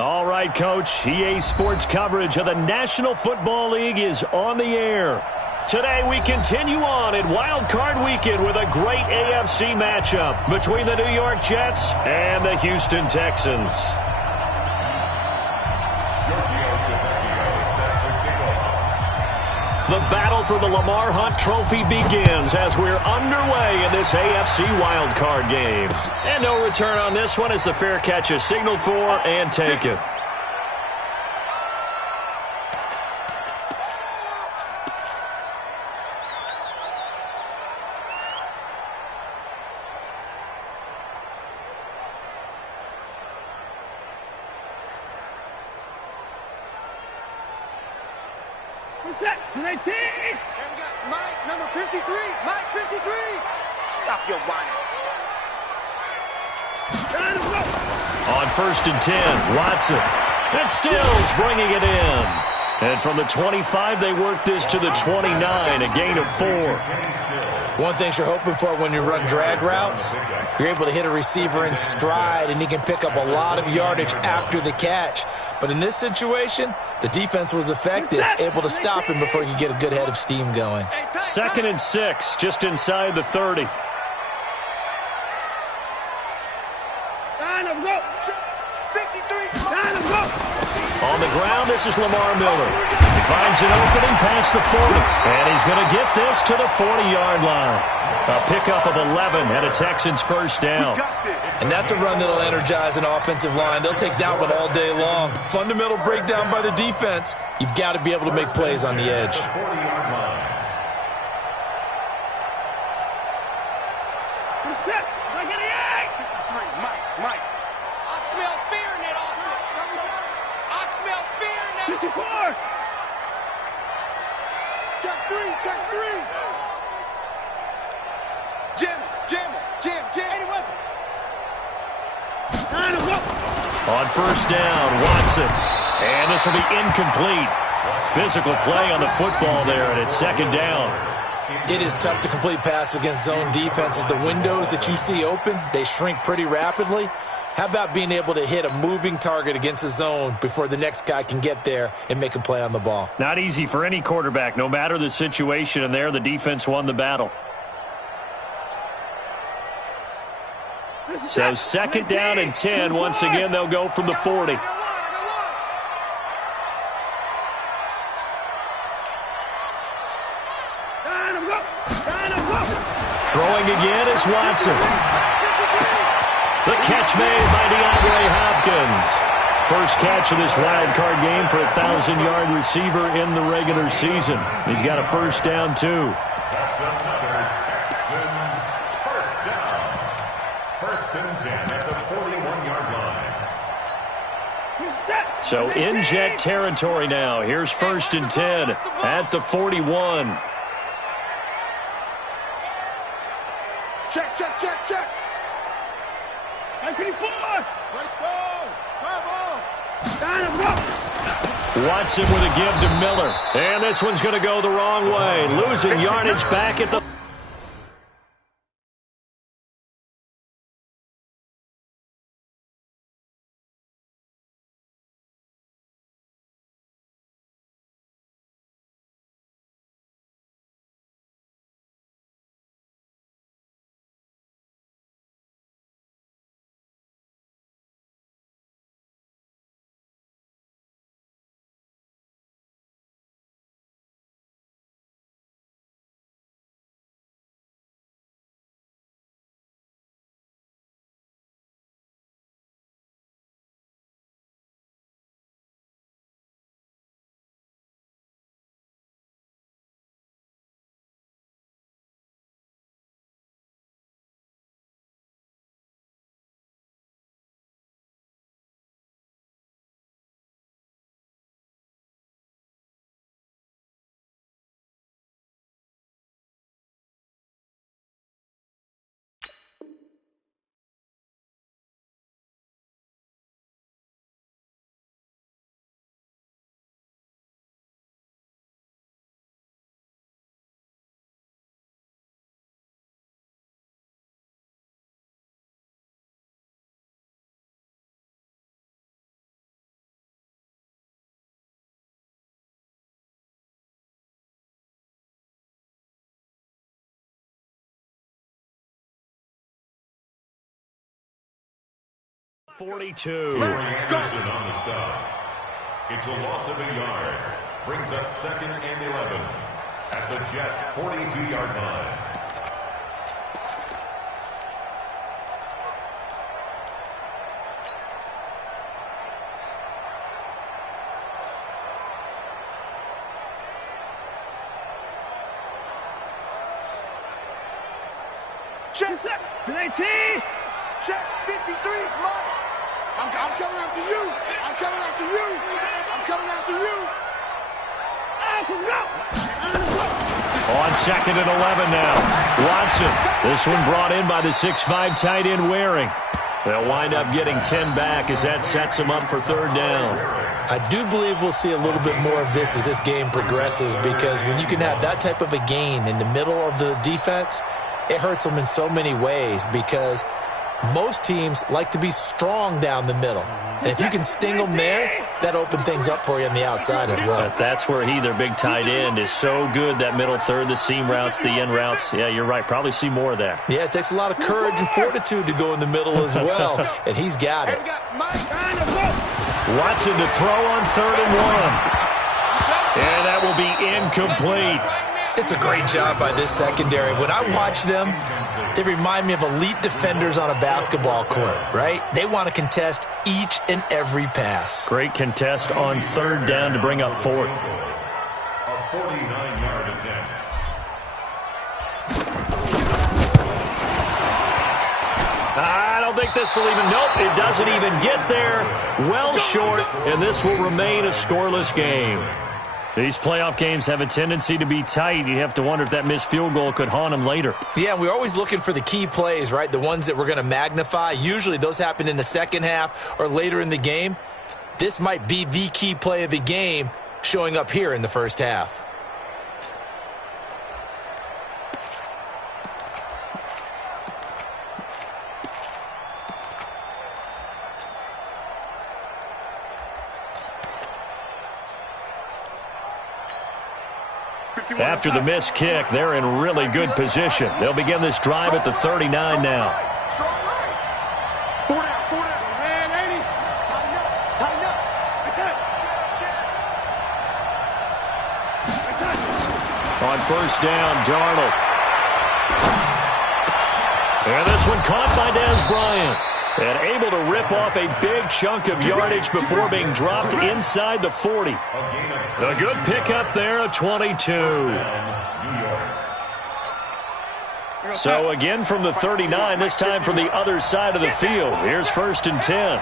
All right, Coach. EA Sports coverage of the National Football League is on the air. Today we continue on in Wild Card Weekend with a great AFC matchup between the New York Jets and the Houston Texans. The battle for the Lamar Hunt Trophy begins as we're underway in this AFC Wild Card game. And no return on this one as the fair catch is signaled for and taken. Set, 19. And we got Mike, number 53. Mike, 53. Stop your whining. On 1st and 10, Watson. And Stills bringing it in. And from the 25, they work this to the 29, a gain of 4. One thing you're hoping for when you run drag routes, you're able to hit a receiver in stride, and he can pick up a lot of yardage after the catch. But in this situation, the defense was effective, able to stop him before you get a good head of steam going. 2nd and 6, just inside the 30. On the ground, this is Lamar Miller. He finds an opening past the 40, and he's going to get this to the 40-yard line. A pickup of 11 and a Texans first down. And that's a run that'll energize an offensive line. They'll take that one all day long. Fundamental breakdown by the defense. You've got to be able to make plays on the edge. Mike. I smell fear in that offense. I smell fear in that. 54. Check three. Jam. Any weapon. On 1st down, Watson. And this will be incomplete. Physical play on the football there, and it's 2nd down. It is tough to complete passes against zone defenses. The windows that you see open, they shrink pretty rapidly. How about being able to hit a moving target against a zone before the next guy can get there and make a play on the ball? Not easy for any quarterback, no matter the situation, and there the defense won the battle. So 2nd down and 10. Once again, they'll go from the 40. Throwing again is Watson. The catch made by DeAndre Hopkins. First catch of this wild card game for a 1,000-yard receiver in the regular season. He's got a first down, too. That's another Texans first down. 1st and 10 at the 41-yard line. So in Jet territory now. Here's 1st and 10 at the 41. Check. 54. Watson with a give to Miller. And this one's going to go the wrong way. Losing yardage back at the 42. Anderson on the stop. It's a loss of a yard. Brings up 2nd and 11 at the Jets' 42-yard line. Check 18. Check 53 is mine. I'm coming after you. I'm coming after you. I'm coming after you. On 2nd and 11 now. Watson. This one brought in by the 6'5" tight end Waring. They'll wind up getting 10 back as that sets them up for 3rd down. I do believe we'll see a little bit more of this as this game progresses, because when you can have that type of a gain in the middle of the defense, it hurts them in so many ways, because most teams like to be strong down the middle. And if you can sting them there, that opens things up for you on the outside as well. But that's where their big tight end, is so good, that middle third, the seam routes, the end routes. Yeah, you're right. Probably see more of that. Yeah, it takes a lot of courage and fortitude to go in the middle as well, and he's got it. Watson to throw on 3rd and 1. And that will be incomplete. It's a great job by this secondary. When I watch them, they remind me of elite defenders on a basketball court, right? They want to contest each and every pass. Great contest on 3rd down to bring up 4th. A 49-yard attempt. I don't think this will even, nope, it doesn't even get there. Well short, and this will remain a scoreless game. These playoff games have a tendency to be tight. You have to wonder if that missed field goal could haunt them later. Yeah, we're always looking for the key plays, right? The ones that we're going to magnify. Usually those happen in the second half or later in the game. This might be the key play of the game showing up here in the first half. After the missed kick, they're in really good position. They'll begin this drive at the 39 now. On 1st down, Darnold. And this one caught by Dez Bryant. And able to rip off a big chunk of yardage before being dropped inside the 40. A good pickup there at 22. So again from the 39, this time from the other side of the field. Here's 1st and 10.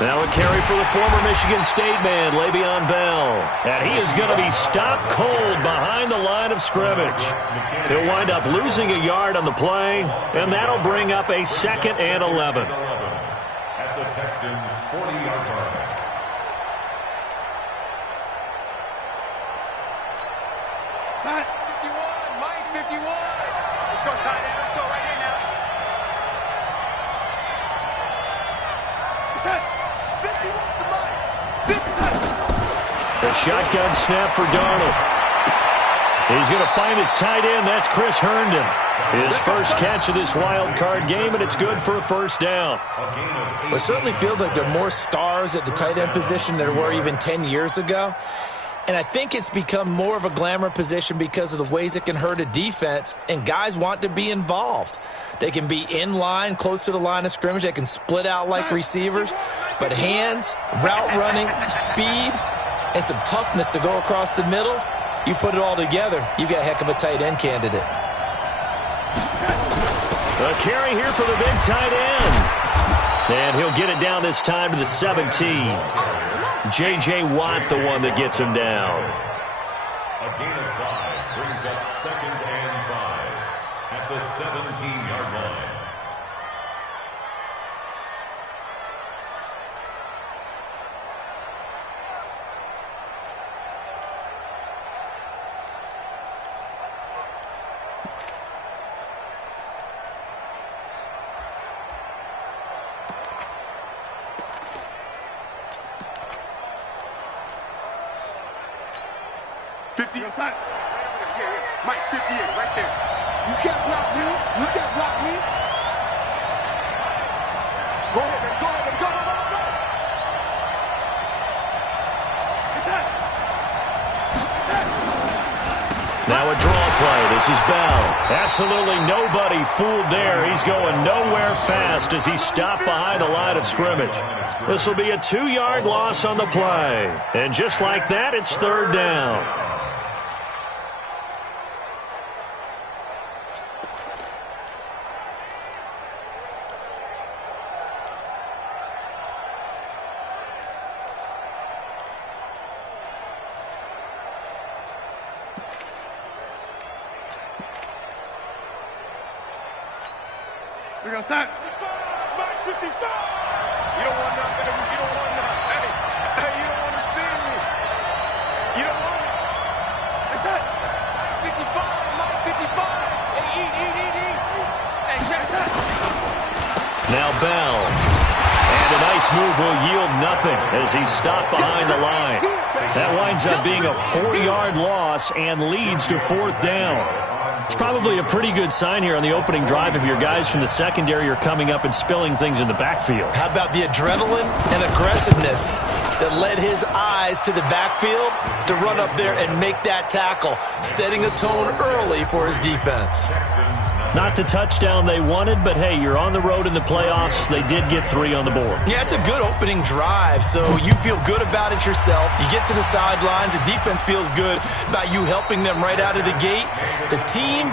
Now a carry for the former Michigan State man, Le'Veon Bell. And he is going to be stopped cold behind the line of scrimmage. He'll wind up losing a yard on the play, and that'll bring up a 2nd and 11. At the Texans' 40-yard line. Time. 51, Mike, 51. Let's go, tight end. Let's go right here now. The shotgun snap for Darnold. He's going to find his tight end. That's Chris Herndon. His first catch of this wild card game, and it's good for a 1st down. Well, it certainly feels like there are more stars at the tight end position than there were even 10 years ago. And I think it's become more of a glamour position because of the ways it can hurt a defense, and guys want to be involved. They can be in line, close to the line of scrimmage. They can split out like receivers. But hands, route running, speed, and some toughness to go across the middle, you put it all together, you got a heck of a tight end candidate. A carry here for the big tight end. And he'll get it down this time to the 17. J.J. Watt, the one that gets him down. A gain of 5 brings up 2nd and 5 at the 17-yard line. 50. Yeah, Mike, 58, right there. You can't block me. You can't block me. Go ahead, baby. Go ahead, baby. Go, go, go, go. Now a draw play. This is Bell. Absolutely nobody fooled there. He's going nowhere fast as he stopped behind the line of scrimmage. This will be a 2-yard loss on the play. And just like that, it's third down. We go, son. 55. You don't want nothing. You don't want nothing. Hey, you don't want to see me. You don't want it. It's that. 55. Mike 55. Hey, eat. Hey, check that. Now Bell. And a nice move will yield nothing as he's stopped behind the line. That winds up being a 4-yard loss and leads to fourth down. It's probably a pretty good sign here on the opening drive if your guys from the secondary are coming up and spilling things in the backfield. How about the adrenaline and aggressiveness that led his eyes to the backfield to run up there and make that tackle, setting a tone early for his defense. Not the touchdown they wanted, but hey, you're on the road in the playoffs. They did get 3 on the board. Yeah, it's a good opening drive, so you feel good about it yourself. You get to the sidelines, the defense feels good about you helping them right out of the gate. The team,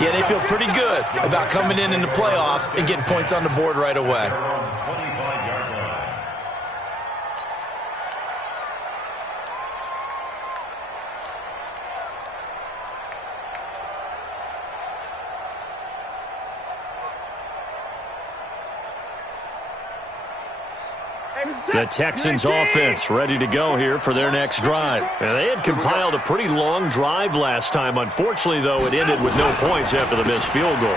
yeah, they feel pretty good about coming in the playoffs and getting points on the board right away. The Texans offense ready to go here for their next drive. And they had compiled a pretty long drive last time. Unfortunately, though, it ended with no points after the missed field goal.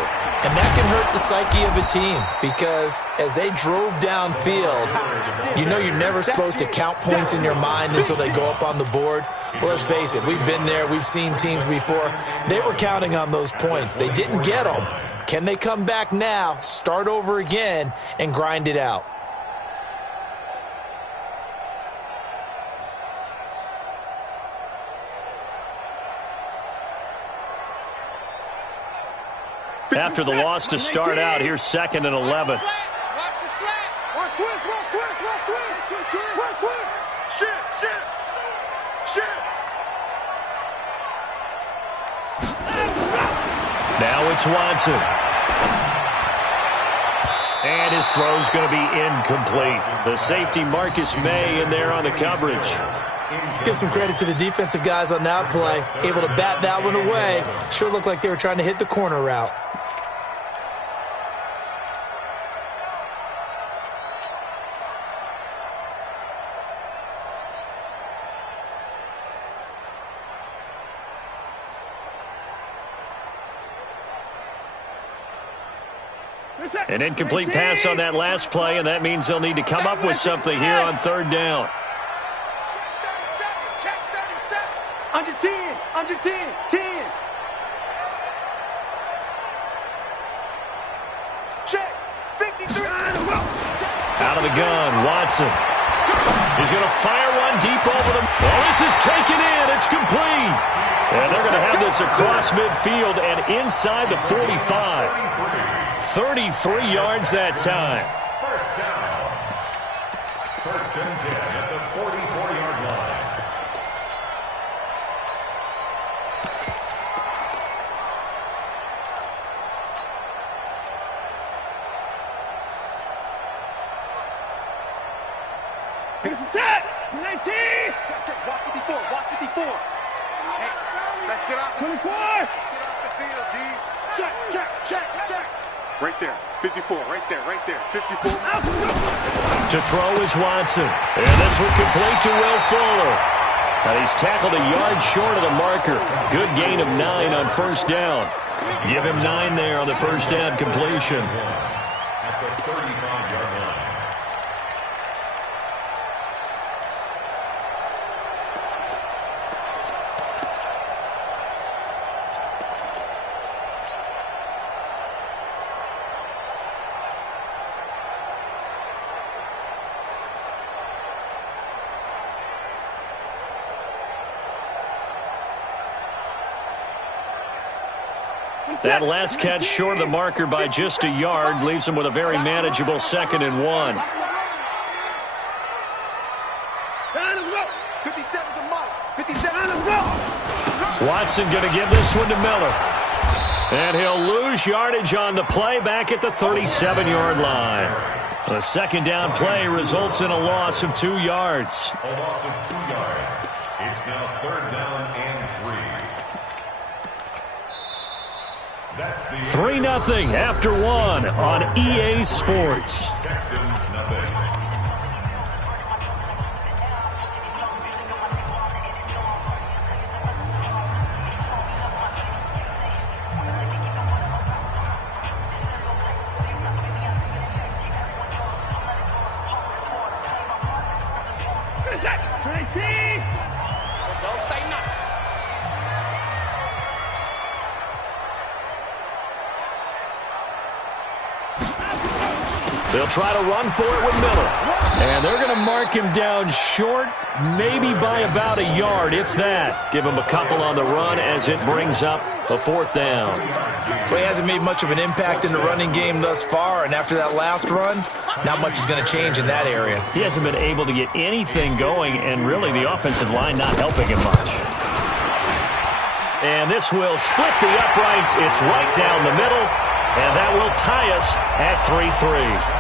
And that can hurt the psyche of a team because as they drove downfield, you know you're never supposed to count points in your mind until they go up on the board. Well, let's face it, we've been there. We've seen teams before. They were counting on those points. They didn't get them. Can they come back now, start over again, and grind it out? After the loss to start out, here's 2nd and 11. Watch the slat. Watch twist. Shit. Now it's Watson. And his throw's going to be incomplete. The safety Marcus May in there on the coverage. Let's give some credit to the defensive guys on that play. Able to bat that one away. Sure looked like they were trying to hit the corner route. An incomplete pass on that last play, and that means they'll need to come up with something here on third down. Under 10. 10. Check. 53. Out of the gun, Watson. He's going to fire one deep over the... Well, this is taken in. It's complete. And they're going to have this across midfield and inside the 45. 33 yards that time. First down. 1st and 10 at the 44-yard line. Here's the tap. 19. Check. Watch 54. Hey, let's get out. 24. Get off the field, D. Check. Right there. 54. Right there. 54. To throw is Watson. And this one complete to Will Fuller. And he's tackled a yard short of the marker. Good gain of 9 on first down. Give him 9 there on the first down completion. At the 35-yard line. That last catch short of the marker by just a yard leaves him with a very manageable 2nd and 1. 57's the mark. 57's the mark. Watson going to give this one to Miller. And he'll lose yardage on the play back at the 37-yard line. The 2nd down play results in a loss of 2 yards. A loss of 2 yards. It's now 3rd down and 3. That's the 3-0 after 1 on EA Sports. Texans nothing. They'll try to run for it with Miller. And they're going to mark him down short, maybe by about a yard, if that. Give him a couple on the run as it brings up a 4th down. Well, he hasn't made much of an impact in the running game thus far, and after that last run, not much is going to change in that area. He hasn't been able to get anything going, and really the offensive line not helping him much. And this will split the uprights. It's right down the middle, and that will tie us at 3-3.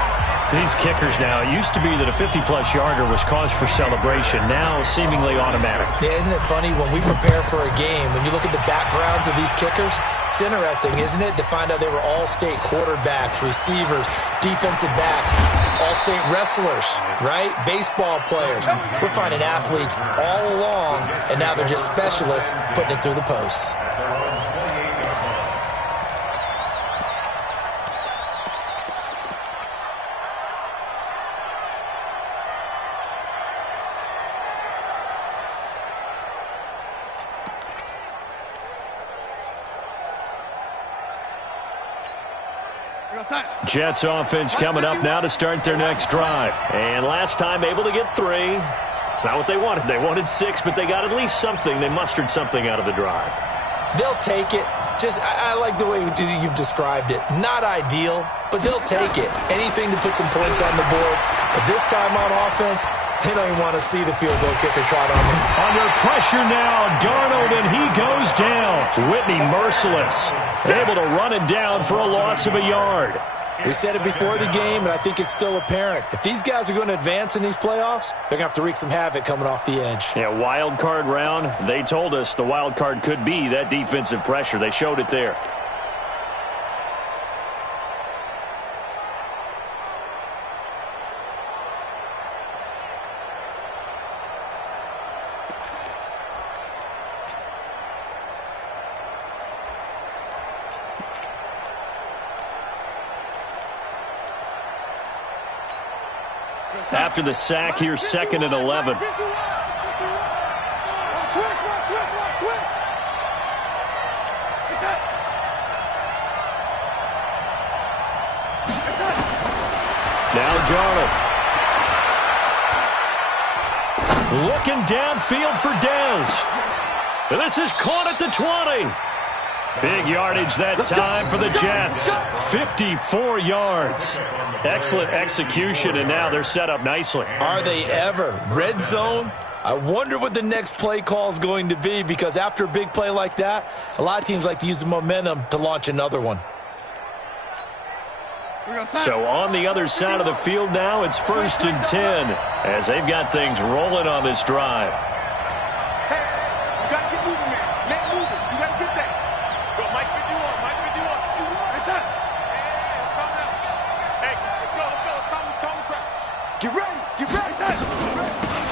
These kickers now, it used to be that a 50-plus yarder was cause for celebration, now seemingly automatic. Yeah, isn't it funny when we prepare for a game, when you look at the backgrounds of these kickers, it's interesting, isn't it, to find out they were all-state quarterbacks, receivers, defensive backs, all-state wrestlers, right? Baseball players. We're finding athletes all along, and now they're just specialists putting it through the posts. Jets offense coming up now to start their next drive. And last time able to get 3. It's not what they wanted. They wanted 6, but they got at least something. They mustered something out of the drive. They'll take it. I like the way you've described it. Not ideal, but they'll take it. Anything to put some points on the board. But this time on offense, they don't even want to see the field goal kicker trot on them. Under pressure now, Darnold, and he goes down. Whitney merciless. Able to run it down for a loss of a yard. We said it before the game, and I think it's still apparent. If these guys are going to advance in these playoffs, they're going to have to wreak some havoc coming off the edge. Yeah, wild card round. They told us the wild card could be that defensive pressure. They showed it there. After the sack, here's 2nd and 11. Now Darnold. Looking downfield for Dez. And this is caught at the 20. Big yardage that time for the Jets. 54 yards. Excellent execution, and now they're set up nicely. Are they ever? Red zone? I wonder what the next play call is going to be, because after a big play like that, a lot of teams like to use the momentum to launch another one. So on the other side of the field now, it's 1st and 10 as they've got things rolling on this drive.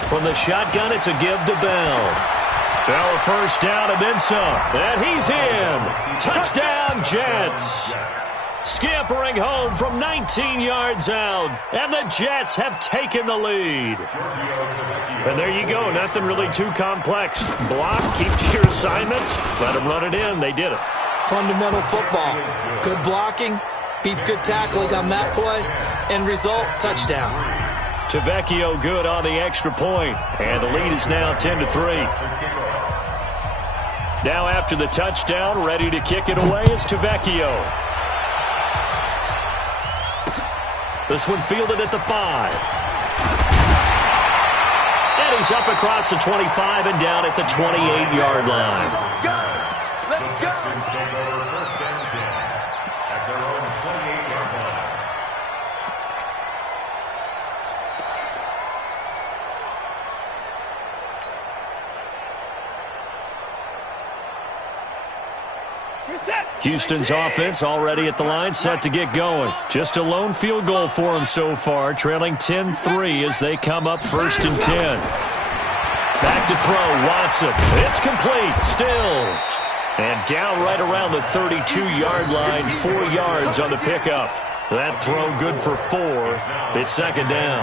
From the shotgun, it's a give to Bell. Bell a 1st down and then some. And he's in. Touchdown, Jets. Scampering home from 19 yards out. And the Jets have taken the lead. And there you go. Nothing really too complex. Block, keep to your assignments. Let them run it in. They did it. Fundamental football. Good blocking beats good tackling on that play. End result, touchdown. Tavecchio good on the extra point. And the lead is now 10-3. Now after the touchdown, ready to kick it away is Tavecchio. This one fielded at the 5. And he's up across the 25 and down at the 28-yard line. The Texans take over first and 10 at their own 28-yard line. Houston's offense already at the line, set to get going. Just a lone field goal for them so far, trailing 10-3 as they come up first and 10. Back to throw, Watson. It's complete, Stills. And down right around the 32-yard line, 4 yards on the pickup. That throw good for 4. It's second down.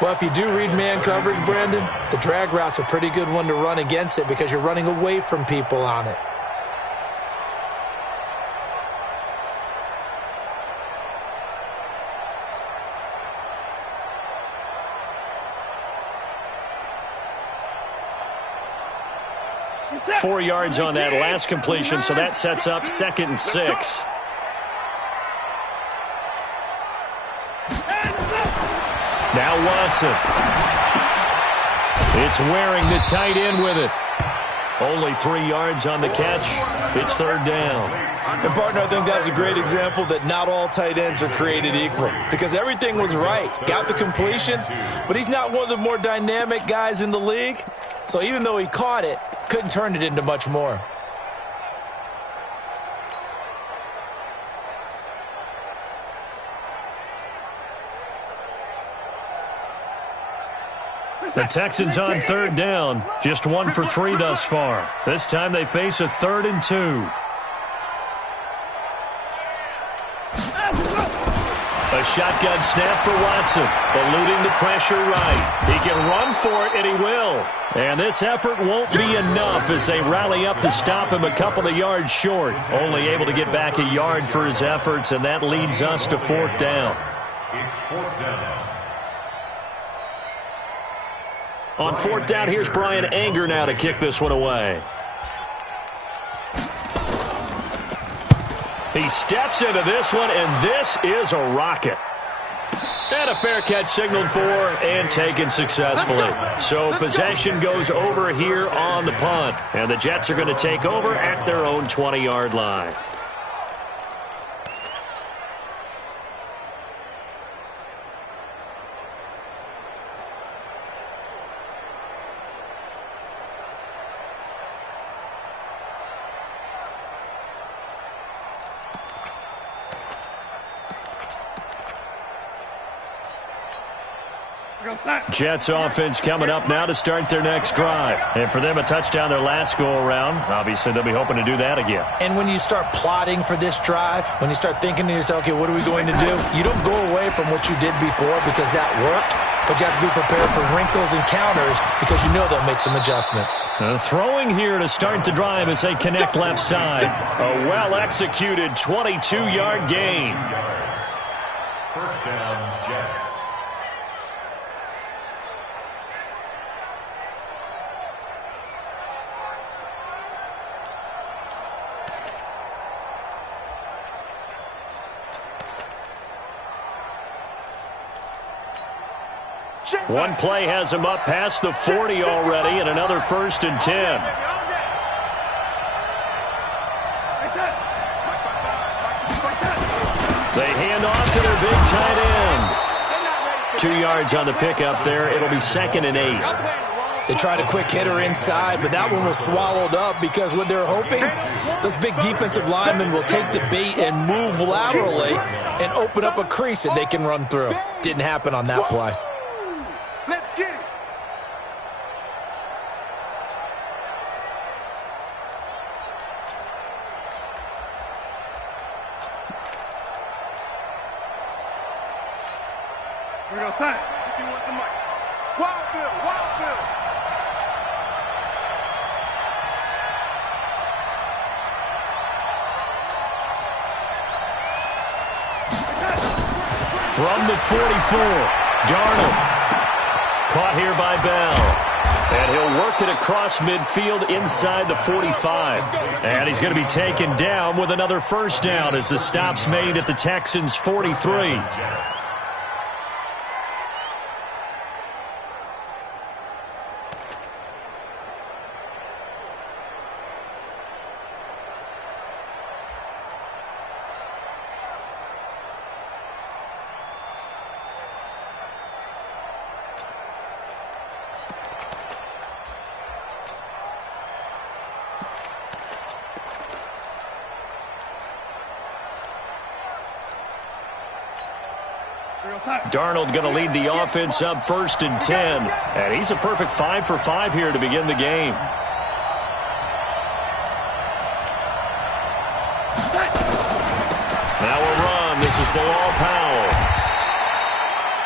Well, if you do read man coverage, Brandon, the drag route's a pretty good one to run against it because you're running away from people on it. Four yards on that last completion, so that sets up second and 6. Now Watson. It's wearing the tight end with it. Only 3 yards on the catch. It's third down. And, partner, I think that's a great example that not all tight ends are created equal because everything was right. Got the completion, but he's not one of the more dynamic guys in the league. So even though he caught it, couldn't turn it into much more. The Texans on third down. Just 1 for 3 thus far. This time they face a 3rd and 2. A shotgun snap for Watson. Eluding the pressure right. He can run for it, and he will. And this effort won't be enough as they rally up to stop him a couple of yards short. Only able to get back a yard for his efforts, and that leads us to 4th down. It's 4th down. On 4th down, here's Brian Anger now to kick this one away. He steps into this one, and this is a rocket. And a fair catch signaled for and taken successfully. So possession goes over here on the punt. And the Jets are going to take over at their own 20-yard line. Jets offense coming up now to start their next drive. And for them, a touchdown their last go-around. Obviously, they'll be hoping to do that again. And when you start plotting for this drive, when you start thinking to yourself, okay, what are we going to do? You don't go away from what you did before because that worked, but you have to be prepared for wrinkles and counters because you know they'll make some adjustments. Throwing here to start the drive as they connect left side. A well-executed 22-yard gain. First down, Jets. One play has him up past the 40 already, and another 1st and 10. They hand off to their big tight end. 2 yards on the pickup there. It'll be 2nd and 8. They tried a quick hitter inside, but that one was swallowed up because what they're hoping, those big defensive linemen will take the bait and move laterally and open up a crease that they can run through. Didn't happen on that play. Let's get it. Here we go, son. If you want the mic. Wild Bill, Wild Bill. From the 44, Darnold. Caught here by Bell. And he'll work it across midfield inside the 45. And he's going to be taken down with another first down as the stop's made at the Texans' 43. Darnold going to lead the offense up 1st and 10. And he's a perfect 5 for 5 here to begin the game. Now a run. This is Bilal Powell.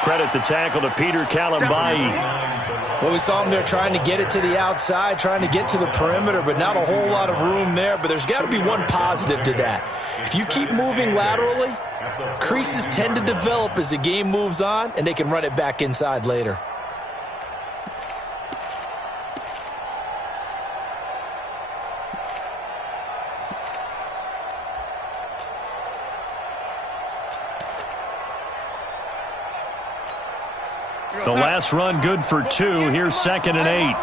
Credit the tackle to Peter Kalambayi. Well, we saw him there trying to get it to the outside, trying to get to the perimeter, but not a whole lot of room there. But there's got to be one positive to that. If you keep moving laterally, creases tend to develop as the game moves on, and they can run it back inside later. The last run good for 2. Here's 2nd and 8.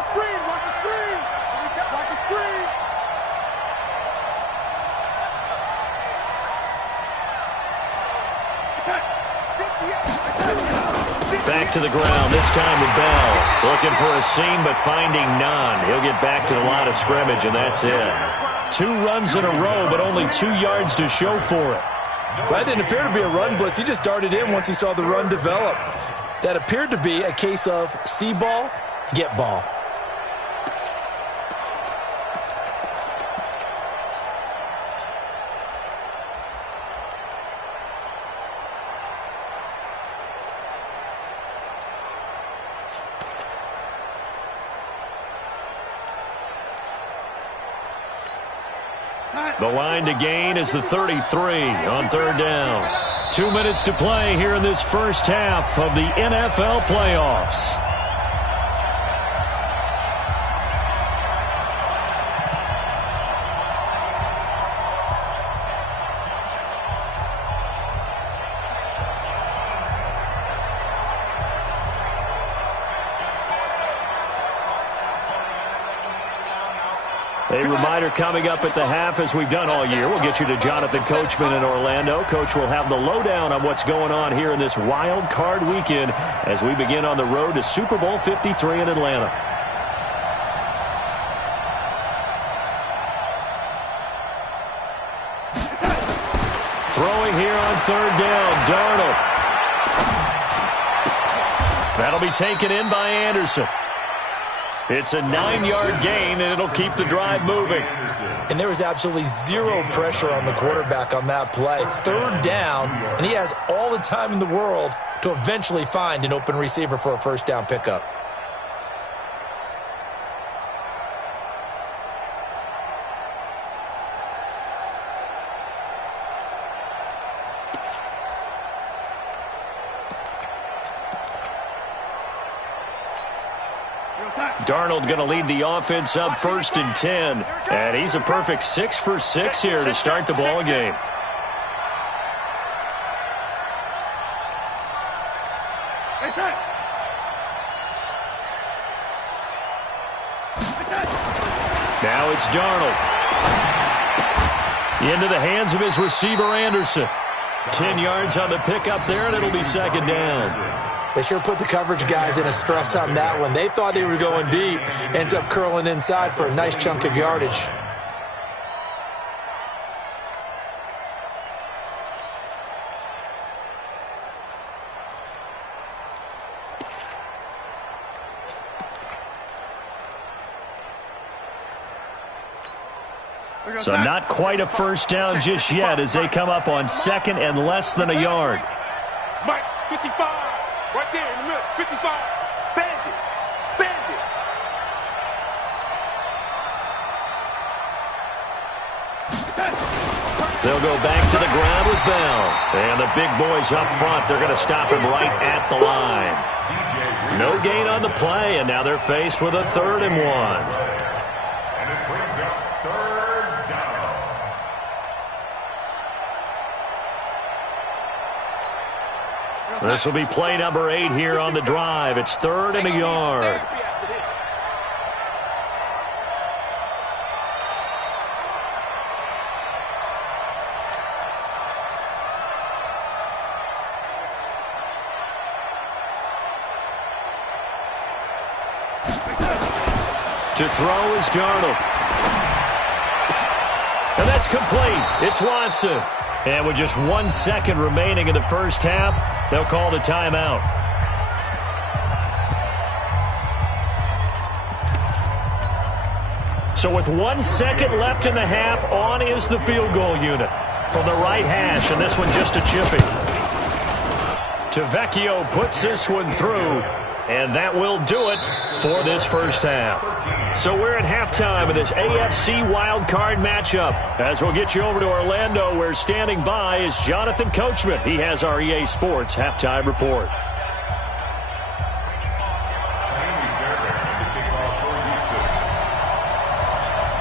Back to the ground, this time with Bell. Looking for a seam, but finding none. He'll get back to the line of scrimmage, and that's it. 2 runs in a row, but only 2 yards to show for it. Well, that didn't appear to be a run blitz. He just darted in once he saw the run develop. That appeared to be a case of see ball, get ball. The line to gain is the 33 on 3rd down. 2 minutes to play here in this first half of the NFL playoffs. A reminder coming up at the half, as we've done all year. We'll get you to Jonathan Coachman in Orlando. Coach will have the lowdown on what's going on here in this wild card weekend as we begin on the road to Super Bowl 53 in Atlanta. Throwing here on 3rd down, Darnold. That'll be taken in by Anderson. It's a 9-yard gain, and it'll keep the drive moving. And there was absolutely zero pressure on the quarterback on that play. 3rd down, and he has all the time in the world to eventually find an open receiver for a first down pickup. Darnold going to lead the offense up 1st and 10. And he's a perfect 6 for 6 here to start the ball game. Now it's Darnold. Into the hands of his receiver, Anderson. 10 yards on the pickup there, and it'll be 2nd down. They sure put the coverage guys in a stress on that one. They thought he was going deep. Ends up curling inside for a nice chunk of yardage. So not quite a first down just yet as they come up on 2nd and less than a yard. Mike, 55. Right there in the middle, 55. Bandit. Bandit. They'll go back to the ground with Bell. And the big boys up front, they're going to stop him right at the line. No 4 gain on the play, and now they're faced with a 3rd and 1. And it brings up 3rd down. This will be play number 8 here on the drive. It's 3rd and a yard. To throw is Darnold. And that's complete. It's Watson. And with just 1 second remaining in the first half, they'll call the timeout. So with 1 second left in the half, on is the field goal unit from the right hash, and this one just a chipping. Tavecchio puts this one through. And that will do it for this first half. So we're at halftime of this AFC wildcard matchup. As we'll get you over to Orlando, where standing by is Jonathan Coachman. He has our EA Sports halftime report.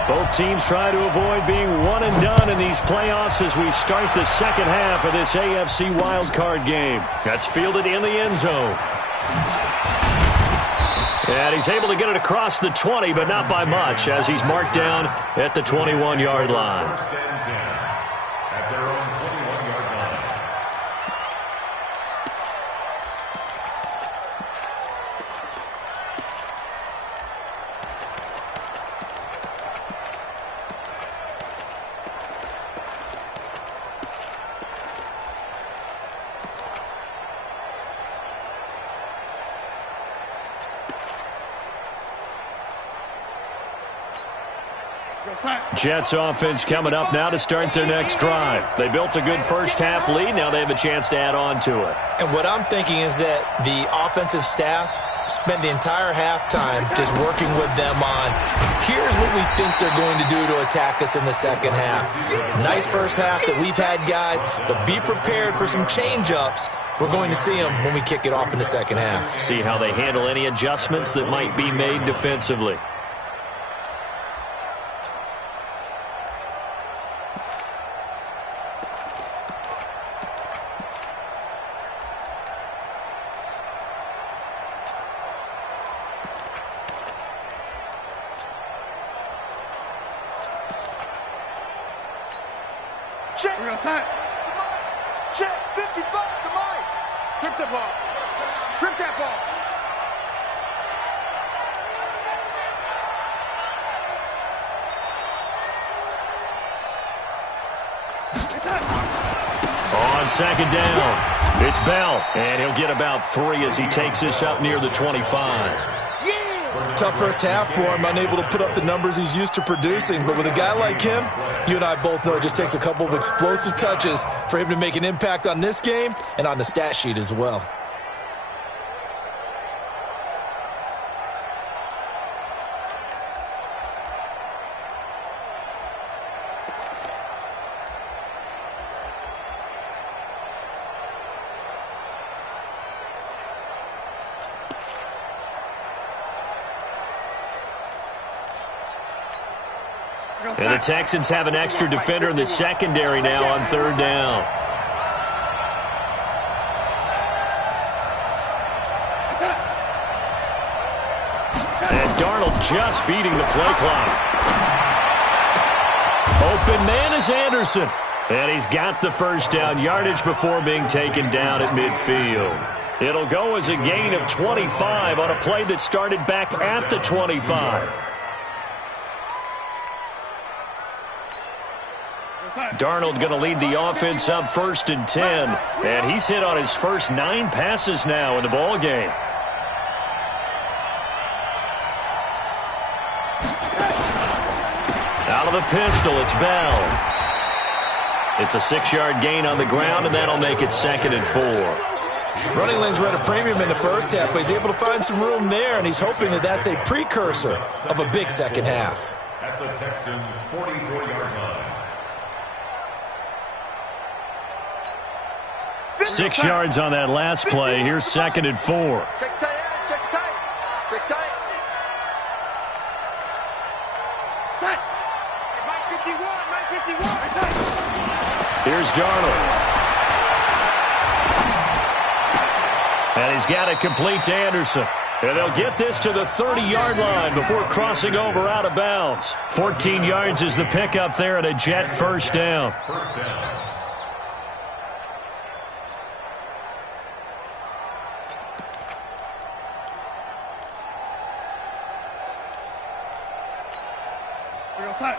Both teams try to avoid being one and done in these playoffs as we start the second half of this AFC wildcard game. That's fielded in the end zone. And he's able to get it across the 20, but not by much, as he's marked down at the 21-yard line. First and 10 at their own 21-yard line. Jets offense coming up now to start their next drive. They built a good first-half lead. Now they have a chance to add on to it. And what I'm thinking is that the offensive staff spent the entire halftime just working with them on, here's what we think they're going to do to attack us in the second half. Nice first half that we've had, guys, but be prepared for some change-ups. We're going to see them when we kick it off in the second half. See how they handle any adjustments that might be made defensively. Check, 55 to Mike. Strip that ball. Strip that ball. On second down, it's Bell, and he'll get about 3 as he takes this up near the 25. Tough first half for him, unable to put up the numbers he's used to producing. But with a guy like him, you and I both know it just takes a couple of explosive touches for him to make an impact on this game and on the stat sheet as well. And the Texans have an extra defender in the secondary now on third down. And Darnold just beating the play clock. Open man is Anderson. And he's got the first down yardage before being taken down at midfield. It'll go as a gain of 25 on a play that started back at the 25. Darnold going to lead the offense up 1st and 10. And he's hit on his first 9 passes now in the ball game. Out of the pistol, it's Bell. It's a 6-yard gain on the ground, and that'll make it 2nd and 4. Running lanes were at a premium in the first half, but he's able to find some room there, and he's hoping that that's a precursor of a big second half. At the Texans' 44-yard line. 6 yards on that last play. Here's 2nd and 4. Check tight end, check tight. Here's Darnold. And he's got it complete to Anderson. And they'll get this to the 30-yard line before crossing over out of bounds. 14 yards is the pickup there and a Jet first down. First down.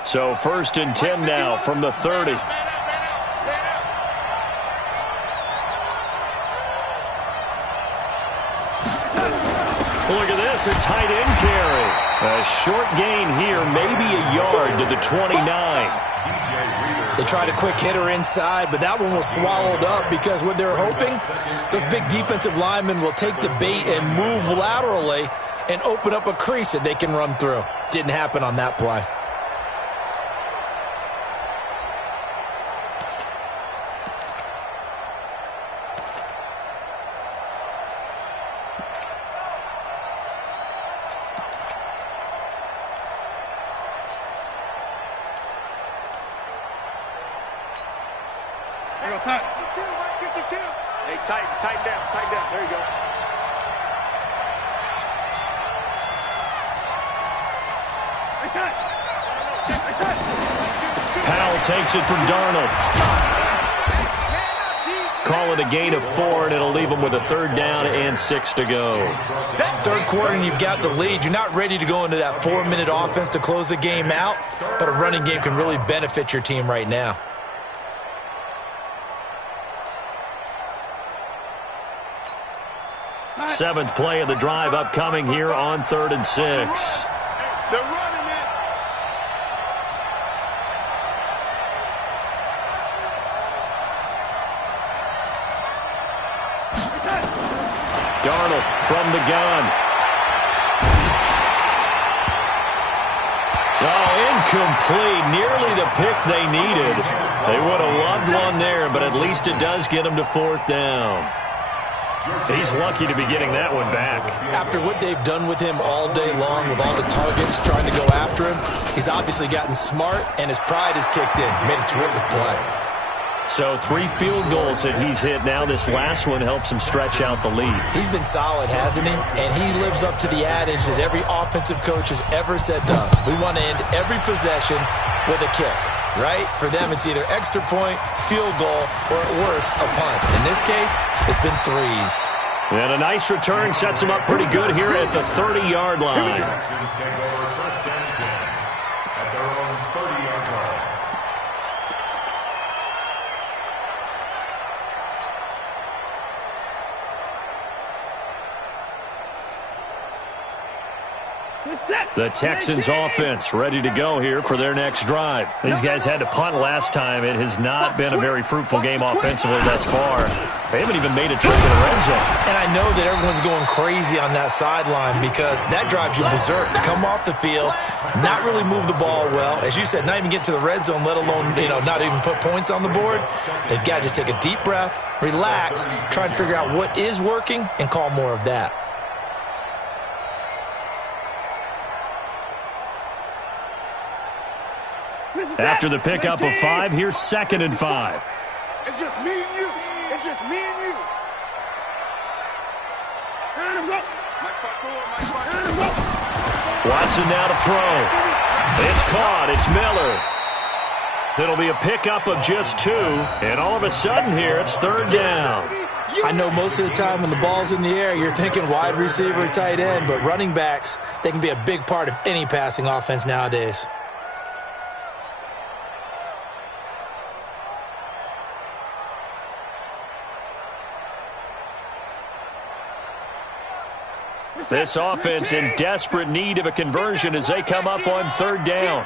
So 1st and 10 now from the 30. Look at this, a tight end carry. A short gain here, maybe a yard to the 29. They tried a quick hitter inside, but that one was swallowed up because what they're hoping, those big defensive linemen will take the bait and move laterally and open up a crease that they can run through. Didn't happen on that play. Hey, tighten down. There you go. Powell takes it from Darnold. Call it a gain of 4, and it'll leave them with a 3rd down and 6 to go. 3rd quarter and you've got the lead. You're not ready to go into that 4-minute offense to close the game out, but a running game can really benefit your team right now. Seventh play of the drive upcoming here on 3rd and 6. They're running it. Darnold from the gun. Oh, incomplete. Nearly the pick they needed. They would have loved one there, but at least it does get them to 4th down. He's lucky to be getting that one back. After what they've done with him all day long, with all the targets trying to go after him, he's obviously gotten smart, and his pride has kicked in. Made a terrific play. So 3 field goals that he's hit now. This last one helps him stretch out the lead. He's been solid, hasn't he? And he lives up to the adage that every offensive coach has ever said to us. We want to end every possession with a kick, right? For them, it's either extra point, field goal, or at worst, a punt. In this case, it's been 3s. And a nice return sets him up pretty good here at the 30-yard line. First and 10 at their own 30-yard line. The Texans offense ready to go here for their next drive. These guys had to punt last time. It has not been a very fruitful game offensively thus far. They haven't even made a trip to the red zone. And I know that everyone's going crazy on that sideline because that drives you berserk to come off the field, not really move the ball well. As you said, not even get to the red zone, let alone, not even put points on the board. They've got to just take a deep breath, relax, try and figure out what is working, and call more of that. After the pickup of 5, here's 2nd and 5. It's just me and you. It's just me and you. Watson now to throw. It's caught. It's Miller. It'll be a pickup of just 2, and all of a sudden here, it's 3rd down. I know most of the time when the ball's in the air, you're thinking wide receiver, tight end, but running backs, they can be a big part of any passing offense nowadays. This offense in desperate need of a conversion as they come up on 3rd down.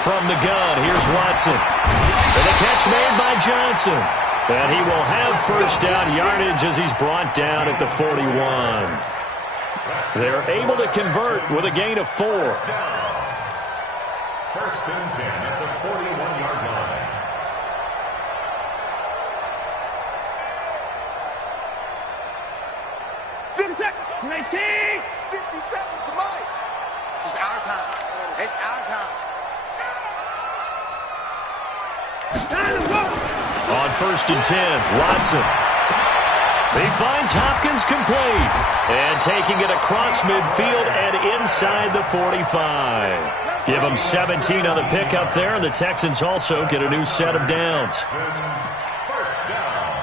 From the gun, here's Watson. And the catch made by Johnson. And he will have 1st down yardage as he's brought down at the 41. They're able to convert with a gain of 4. 1st and 10 at the 41-yard line. 50 seconds. 19. 50 seconds to mine. It's our time. It's our time. On 1st and 10, Watson. He finds Hopkins complete. And taking it across midfield and inside the 45. Give them 17 on the pickup there, and the Texans also get a new set of downs. First down.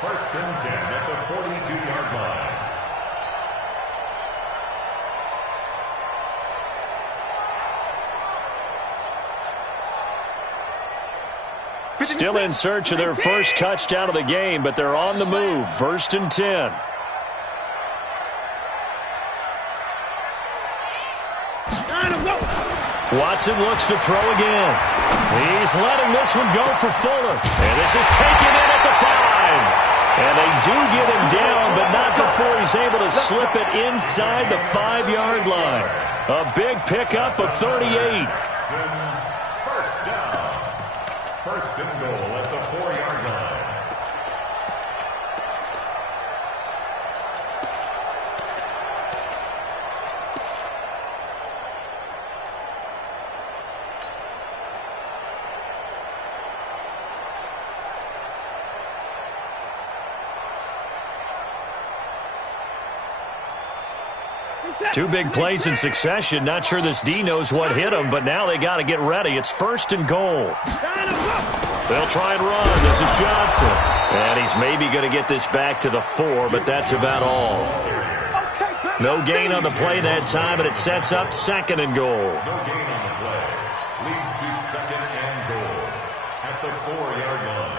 1st and 10 at the 42-yard line. Still in search of their first touchdown of the game, but they're on the move. 1st and 10. Watson looks to throw again. He's letting this one go for Fuller. And this is taken in at the 5. And they do get him down, but not before he's able to slip it inside the 5-yard line. A big pickup of 38. First down. 1st and goal at the 4-yard line. Two big plays in succession. Not sure this D knows what hit him, but now they got to get ready. It's 1st and goal. They'll try and run. This is Johnson. And he's maybe going to get this back to the 4, but that's about all. No gain on the play that time, and it sets up 2nd and goal. No gain on the play. Leads to 2nd and goal at the 4-yard line.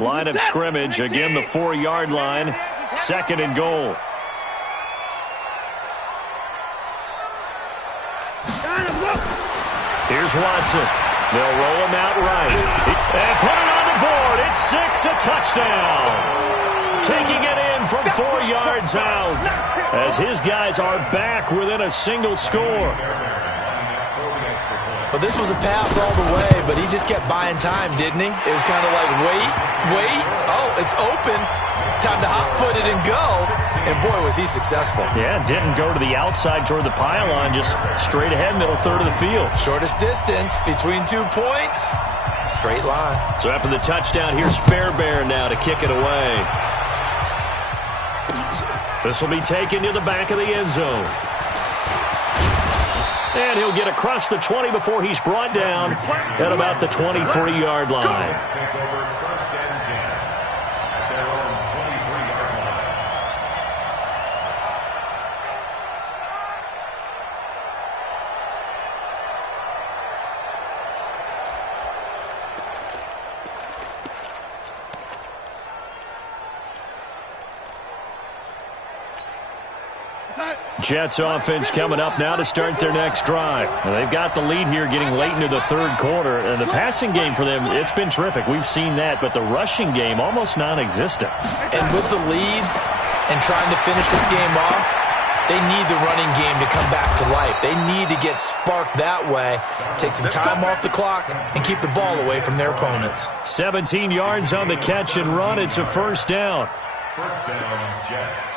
Line of scrimmage, again the 4-yard line, 2nd and goal. Here's Watson. They'll roll him out right. And put it on the board. It's 6, a touchdown. Taking it in from 4 yards out as his guys are back within a single score. But this was a pass all the way, but he just kept buying time, didn't he? It was kind of like, wait. Oh, it's open. Time to hot-foot it and go. And, boy, was he successful. Yeah, didn't go to the outside toward the pylon, just straight ahead, middle third of the field. Shortest distance between 2 points. Straight line. So after the touchdown, here's Fairbairn now to kick it away. This will be taken to the back of the end zone. And he'll get across the 20 before he's brought down at about the 23-yard line. Take over 1st and 10 at their own 23-yard line. Jets offense coming up now to start their next drive. And they've got the lead here getting late into the 3rd quarter. And the passing game for them, it's been terrific. We've seen that. But the rushing game, almost non-existent. And with the lead and trying to finish this game off, they need the running game to come back to life. They need to get sparked that way, take some time off the clock, and keep the ball away from their opponents. 17 yards on the catch and run. It's a 1st down. 1st down, Jets.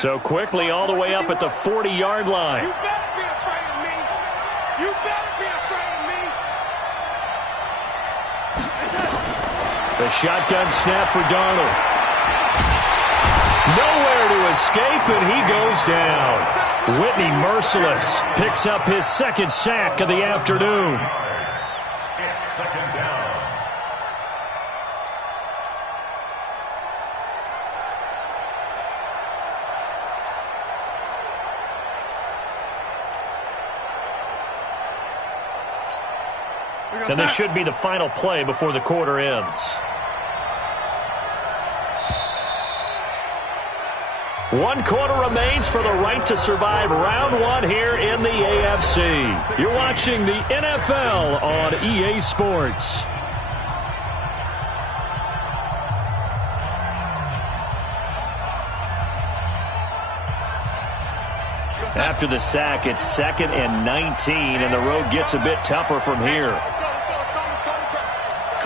So quickly all the way up at the 40-yard line. You better be afraid of me. You better be afraid of me. The shotgun snap for Darnold. Nowhere to escape, and he goes down. Whitney merciless picks up his 2nd sack of the afternoon. It's 2nd down. And this should be the final play before the quarter ends. One quarter remains for the right to survive round one here in the AFC. You're watching the NFL on EA Sports. After the sack, it's 2nd and 19, and the road gets a bit tougher from here.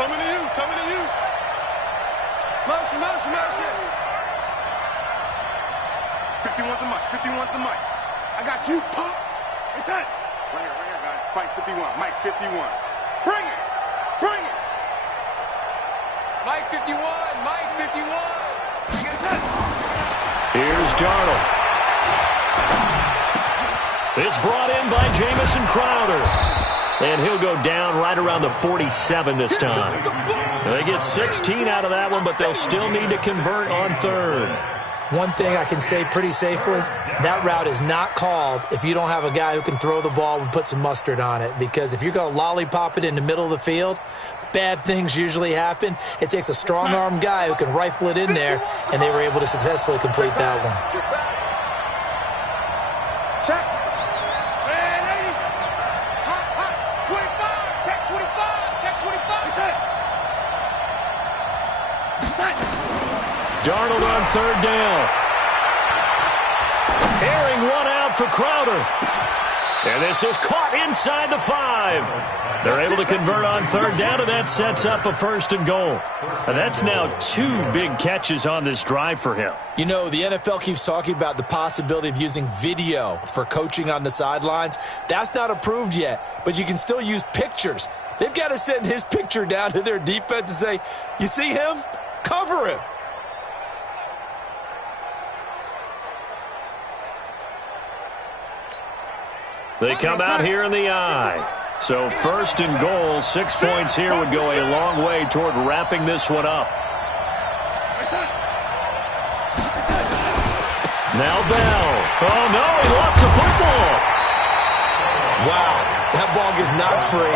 Coming to you, coming to you. Motion, motion, motion. 51's the mic, 51's the mic. I got you, pop. What's that? Right here, guys. Fight 51, Mike 51. Bring it, bring it. Mike 51, Mike 51. Here's Darnold. It's brought in by Jamison Crowder. And he'll go down right around the 47 this time. They get 16 out of that one, but they'll still need to convert on third. One thing I can say pretty safely, that route is not called if you don't have a guy who can throw the ball and put some mustard on it. Because if you're going to lollipop it in the middle of the field, bad things usually happen. It takes a strong-armed guy who can rifle it in there, and they were able to successfully complete that one. Check. Man, 80. Hot, hot. 25. Check 25. Check 25. Darnold on third down. Airing one out for Crowder. And this is caught inside the 5. They're able to convert on third down, and that sets up a 1st and goal. And that's now 2 big catches on this drive for him. You know, the NFL keeps talking about the possibility of using video for coaching on the sidelines. That's not approved yet, but you can still use pictures. They've got to send his picture down to their defense and say, you see him? Cover him. They come out here in the eye. So 1st and goal, 6 points here would go a long way toward wrapping this one up. Now Bell. Oh, no, he lost the football. Wow, that ball gets knocked free,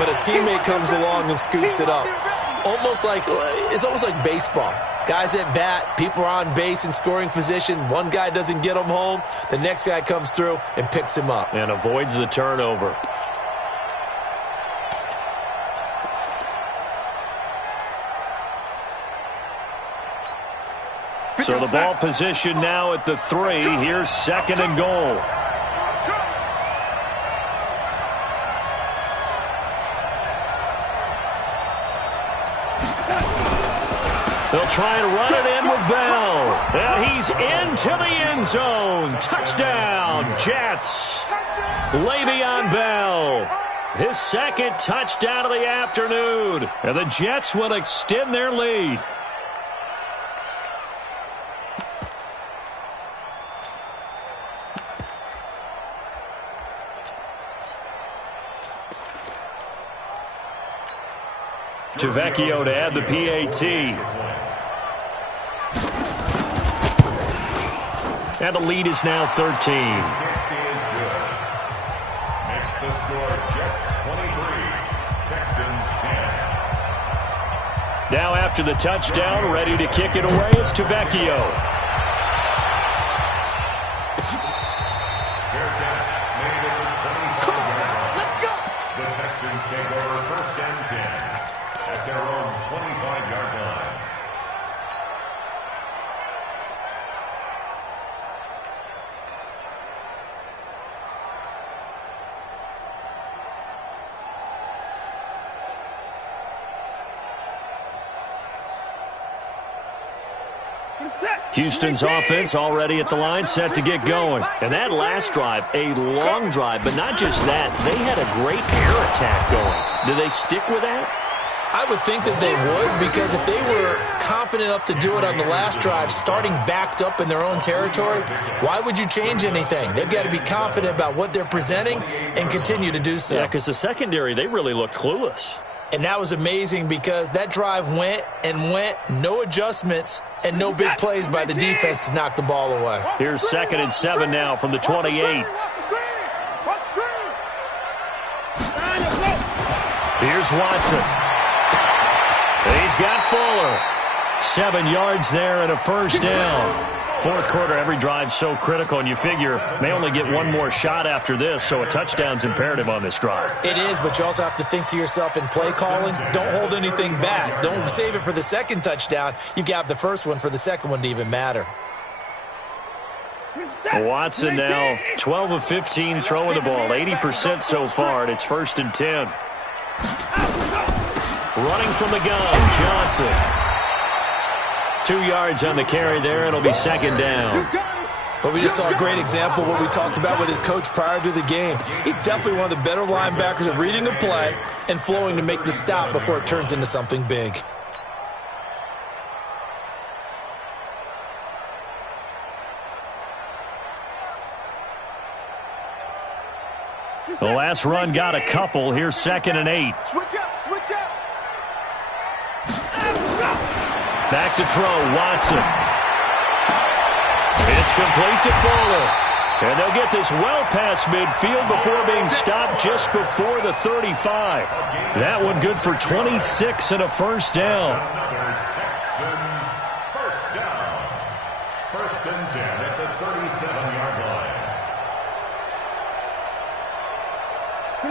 but a teammate comes along and scoops it up. It's almost like baseball. Guys at bat, people are on base in scoring position. One guy doesn't get him home. The next guy comes through and picks him up. And avoids the turnover. So the ball position now at the 3. Here's 2nd and goal. They'll try and run it in with Bell. And he's into the end zone. Touchdown, Jets. Le'Veon Bell. His 2nd touchdown of the afternoon. And the Jets will extend their lead. Tavecchio to add the PAT. And the lead is now 13. It's the score, Jets 23, Texans 10. Now after the touchdown, ready to kick it away, it's Tavecchio. Fair catch, made at the 25-yard line. Let's go! The Texans take over 1st and 10 at their own 25-yard line. Houston's offense already at the line, set to get going. And that last drive, a long drive, but not just that. They had a great air attack going. Do they stick with that? I would think that they would, because if they were confident enough to do it on the last drive, starting backed up in their own territory, why would you change anything? They've got to be confident about what they're presenting and continue to do so. Yeah, because the secondary, they really looked clueless. And that was amazing because that drive went and went, no adjustments, and no big plays by the defense to knock the ball away. Here's 2nd and 7 now from the 28. Here's Watson. He's got Fuller. 7 yards there and a first down. Fourth quarter, every drive so critical, and you figure may only get one more shot after this, so a touchdown's imperative on this drive. It is, but you also have to think to yourself in play calling, don't hold anything back. Don't save it for the second touchdown. You've got the first one for the second one to even matter. Watson now 12 of 15 throwing the ball, 80% so far, and it's 1st and 10. Running from the gun, Johnson. 2 yards on the carry there. It'll be 2nd down. But we just saw a great example of what we talked about with his coach prior to the game. He's definitely one of the better linebackers at reading a play and flowing to make the stop before it turns into something big. The last run got a couple. Here's 2nd and 8. Switch up. Back to throw, Watson. It's complete to Fuller. And they'll get this well past midfield before being stopped just before the 35. That one good for 26 and a first down. Another Texans first down. 1st and 10 at the 37-yard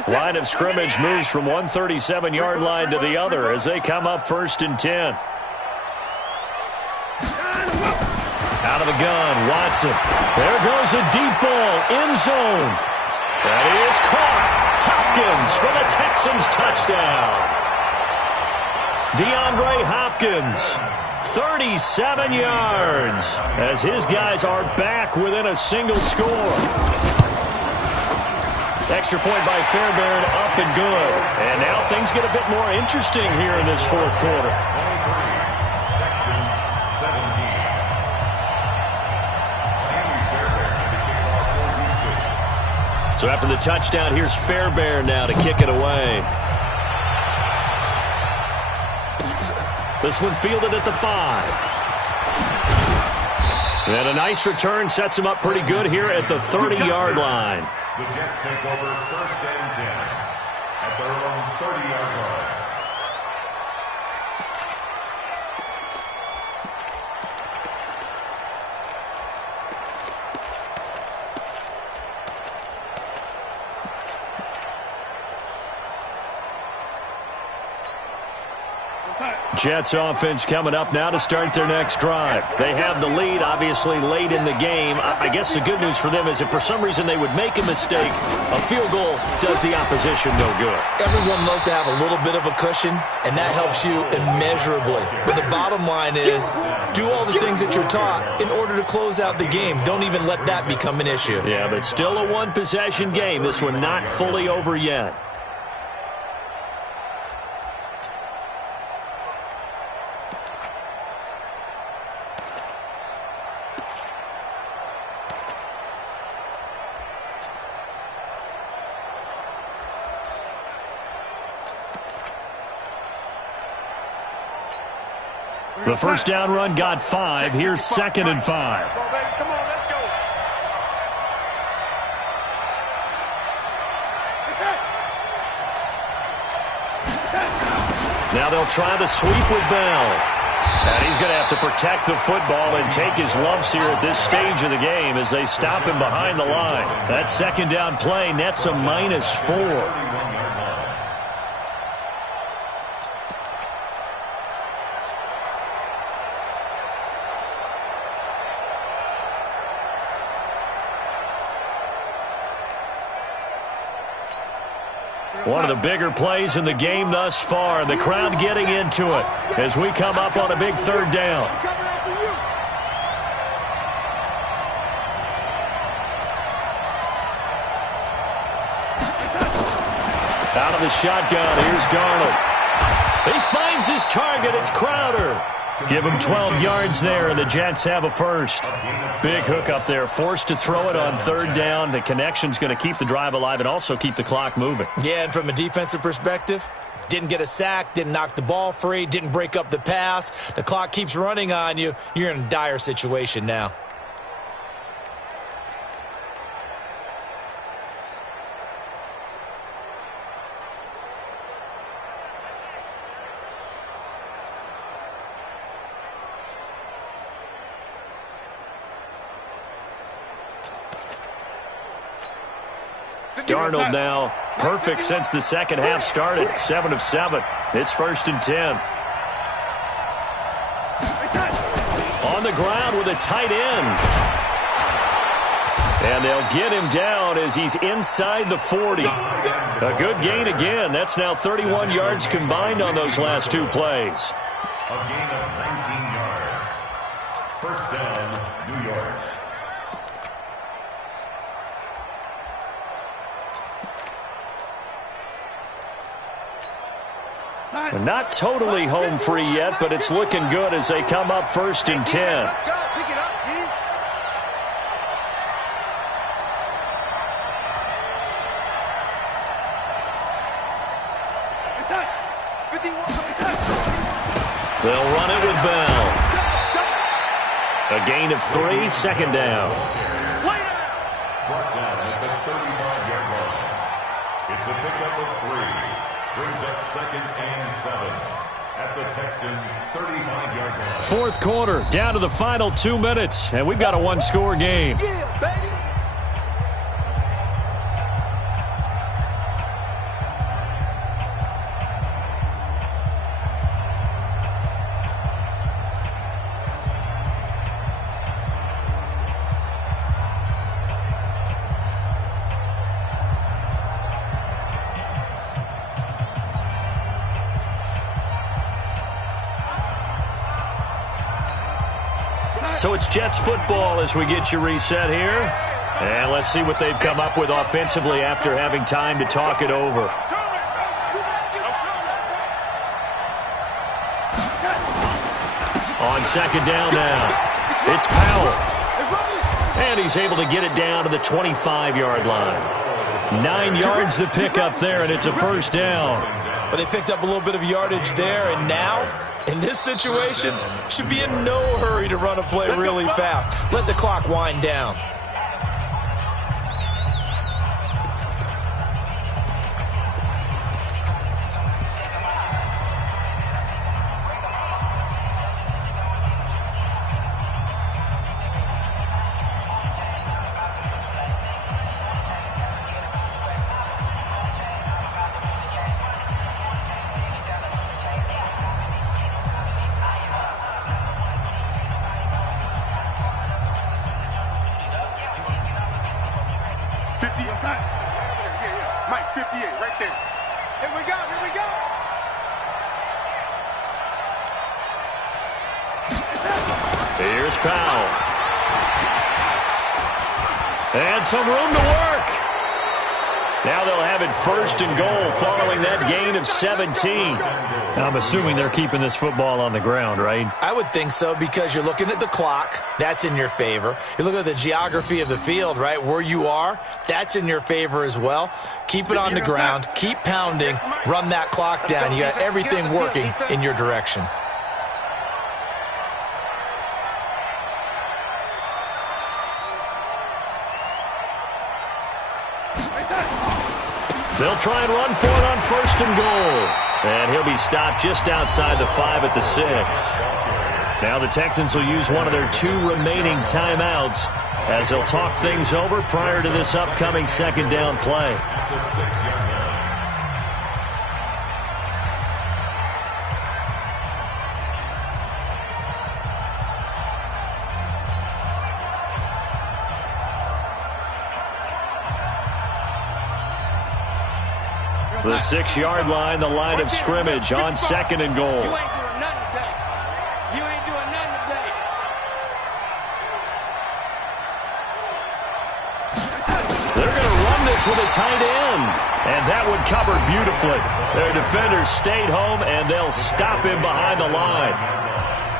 line. Line of scrimmage moves from one 37-yard line to the other as they come up 1st and 10. Out of the gun, Watson. There goes a deep ball, end zone. That is caught. Hopkins for the Texans touchdown. DeAndre Hopkins, 37 yards, as his guys are back within a single score. Extra point by Fairbairn, up and good. And now things get a bit more interesting here in this fourth quarter. So after the touchdown, here's Fairbairn now to kick it away. This one fielded at the 5. And a nice return sets him up pretty good here at the 30-yard line. The Jets take over 1st and 10 at their own 30-yard line. Jets offense coming up now to start their next drive. They have the lead, obviously, late in the game. I guess the good news for them is if for some reason they would make a mistake, a field goal does the opposition no good. Everyone loves to have a little bit of a cushion, and that helps you immeasurably. But the bottom line is, do all the things that you're taught in order to close out the game. Don't even let that become an issue. Yeah, but still a one-possession game. This one not fully over yet. The first down run got 5. Here's 2nd and 5. Come on, let's go. Now they'll try the sweep with Bell. And he's going to have to protect the football and take his lumps here at this stage of the game as they stop him behind the line. That 2nd down play nets a -4. One of the bigger plays in the game thus far, and the crowd getting into it as we come up on a big 3rd down. Out of the shotgun, here's Darnold. He finds his target, it's Crowder. Give him 12 yards there, and the Jets have a first. Big hook up there, forced to throw it on 3rd down. The connection's going to keep the drive alive and also keep the clock moving. Yeah, and from a defensive perspective, didn't get a sack, didn't knock the ball free, didn't break up the pass. The clock keeps running on you. You're in a dire situation now. Darnold now perfect since the second half started. 7 of 7. It's 1st and 10. On the ground with a tight end. And they'll get him down as he's inside the 40. A good gain again. That's now 31 yards combined on those last 2 plays. A gain of 19 yards. First down, New York. Not totally home free yet, but it's looking good as they come up 1st and 10. Let's go. Pick it up, Keith. Inside. 51. They'll run it with Bell. A gain of 3, 2nd down. Brought down at the 35-yard line. It's a pickup of 3. Brings up 2nd and 7 at the Texans' 35-yard line. 4th quarter, down to the final 2 minutes, and we've got a 1-score game. Yeah, baby. So it's Jets football as we get you reset here. And let's see what they've come up with offensively after having time to talk it over. On 2nd down now, it's Powell. And he's able to get it down to the 25-yard line. 9 yards to pick up there, and it's a 1st down. But they picked up a little bit of yardage there, and now, in this situation, should be in no hurry to run a play really fast. Let the clock wind down. Mike, 58, right there. Here we go, here we go. Here's Powell. And some room to work. Now they'll have it 1st and goal following that gain of 17. I'm assuming they're keeping this football on the ground, right? I would think so, because you're looking at the clock. That's in your favor. You look at the geography of the field, right? Where you are, that's in your favor as well. Keep it on the ground. Keep pounding. Run that clock down. You got everything working in your direction. They'll try and run for it on 1st and goal. And he'll be stopped just outside the 5 at the 6. Now the Texans will use one of their 2 remaining timeouts as they'll talk things over prior to this upcoming 2nd down play. The 6-yard line, the line of scrimmage on 2nd and goal. You ain't doing nothing today. You ain't doing nothing today. They're going to run this with a tight end. And that one covered beautifully. Their defenders stayed home, and they'll stop him behind the line.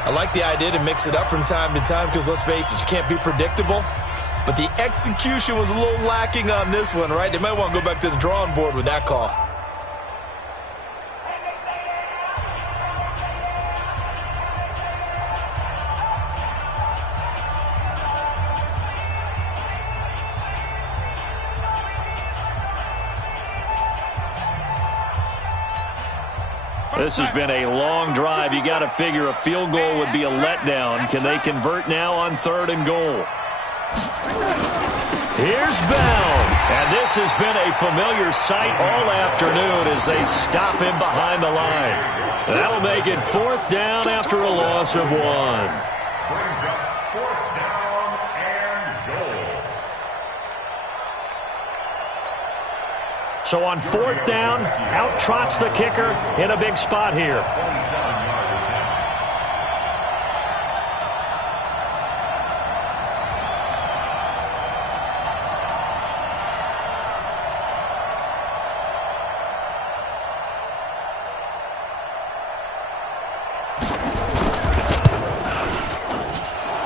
I like the idea to mix it up from time to time, because let's face it, you can't be predictable. But the execution was a little lacking on this one, right? They might want to go back to the drawing board with that call. This has been a long drive. You got to figure a field goal would be a letdown. Can they convert now on 3rd and goal? Here's Bell. And this has been a familiar sight all afternoon as they stop him behind the line. That'll make it 4th down after a loss of 1. Brings up 4th down and goal. So on 4th down, out trots the kicker in a big spot here. 27-yard attempt.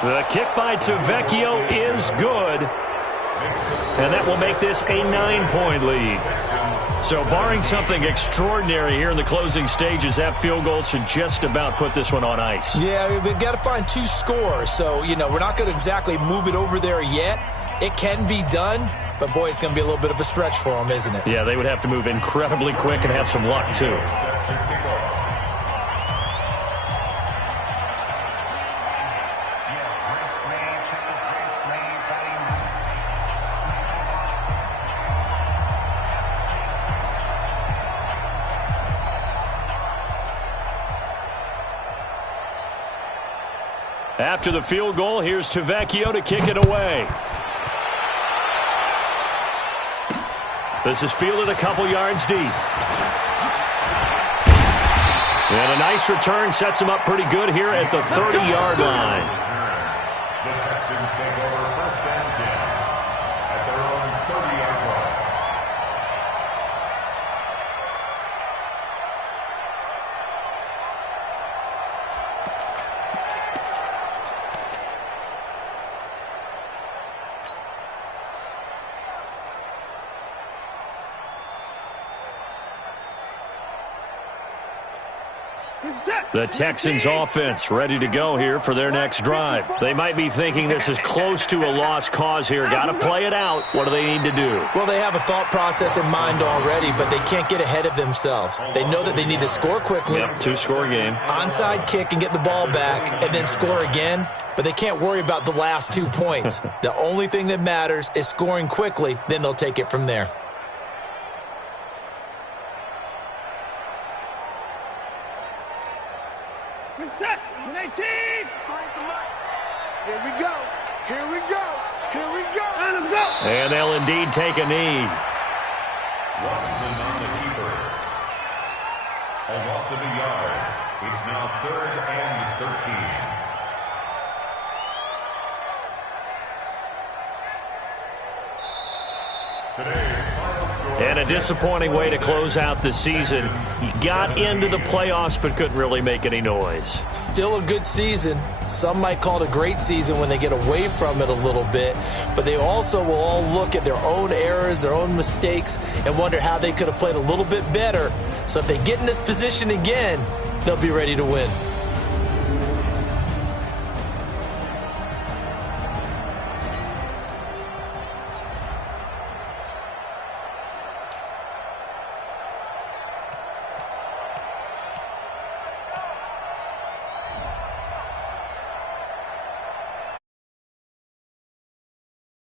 The kick by Tavecchio is good. And that will make this a 9-point lead. So barring something extraordinary here in the closing stages, that field goal should just about put this one on ice. Yeah, we've got to find 2 scores. So, we're not going to exactly move it over there yet. It can be done, but boy, it's going to be a little bit of a stretch for them, isn't it? Yeah, they would have to move incredibly quick and have some luck, too. After the field goal, here's Tavecchio to kick it away. This is fielded a couple yards deep. And a nice return sets him up pretty good here at the 30-yard line. The Texans take over 1st and 10 at their own 30-yard line. The Texans offense ready to go here for their next drive. They might be thinking this is close to a lost cause here. Got to play it out. What do they need to do? Well, they have a thought process in mind already, but they can't get ahead of themselves. They know that they need to score quickly. Yep, 2-score game. Onside kick and get the ball back and then score again, but they can't worry about the last 2 points. The only thing that matters is scoring quickly, then they'll take it from there. Set. 18. Here we go. Here we go. Here we go. And they'll indeed take a knee. Watson on the keeper. A loss of a yard. It's now 3rd and 13. Today's final score. And a disappointing way to close out the season. He got into the playoffs but couldn't really make any noise. Still a good season. Some might call it a great season when they get away from it a little bit, but they also will all look at their own errors, their own mistakes, and wonder how they could have played a little bit better. So if they get in this position again, they'll be ready to win.